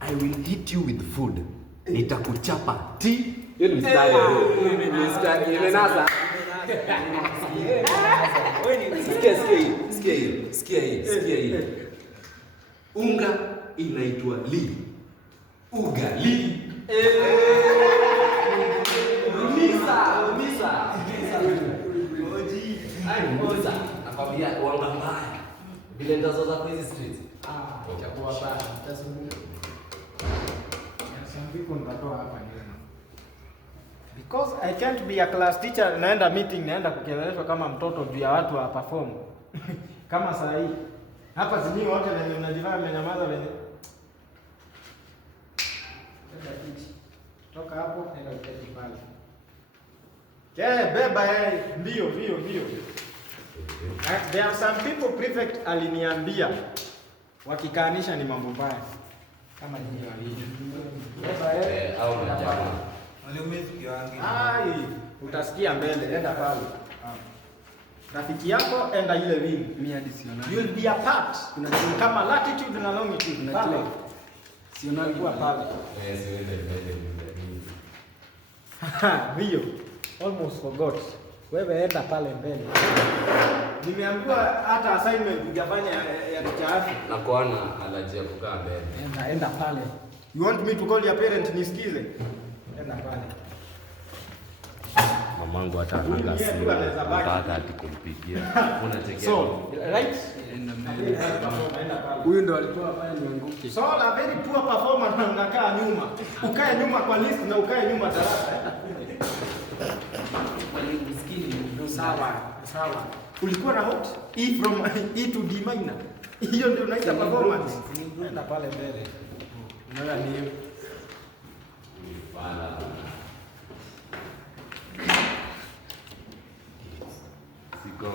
I will hit you with food. Nitakuchapa ti. Hiyo ni mstari. Imenasa. Sikia hii. Unga inaitwa li. Ugali. Umisa. Oji. Nakwambia wanga mbaya. Vile ndazo za hizi streets. Utakuwa bana. Utasumbuka. Some people ndatoa hapa nyuma. Because I can't be a class teacher, naenda meeting, naenda kukeleleshwa kama mtoto juu ya watu wa perform. Kama saa hii. Hapa zinyi wote wenye unajifanya mmenyamaza wenye. Toka hapo nenda uketi pale. Beba mbio. There are some people prefect aliniambia wakikaanisha ni mambo mbaya. Kama hiyo hiyo. Beba Au na jamaa. Utasikia mbele, enda pale. Rafiki yako enda ile wing. Mimi hadi siona. You will be a part. Kama latitude na longitude pale. Siona Kwa pale. Hiyo. Almost forgot. Wewe enda pale mbele. Nimeambiwa hata assignment ungefanya ya kichafu. Na kuona allergy ya kukaa mbele. Enda pale. You want me to call your parent nisikize? Enda pale. Mamangu hata anaga simu. Hata atikumpigia. Unachekea. So, right? Huyu ndo alikuwa afanya nianguke. So, a very poor performer na unakaa nyuma. Ukae nyuma kwa list na ukae nyuma darasa. Sawa. Ulikuwa na hot E from E to D minor. Hiyo ndio unaita performance. Enda pale mbele. Unaona ni hiyo. Siko.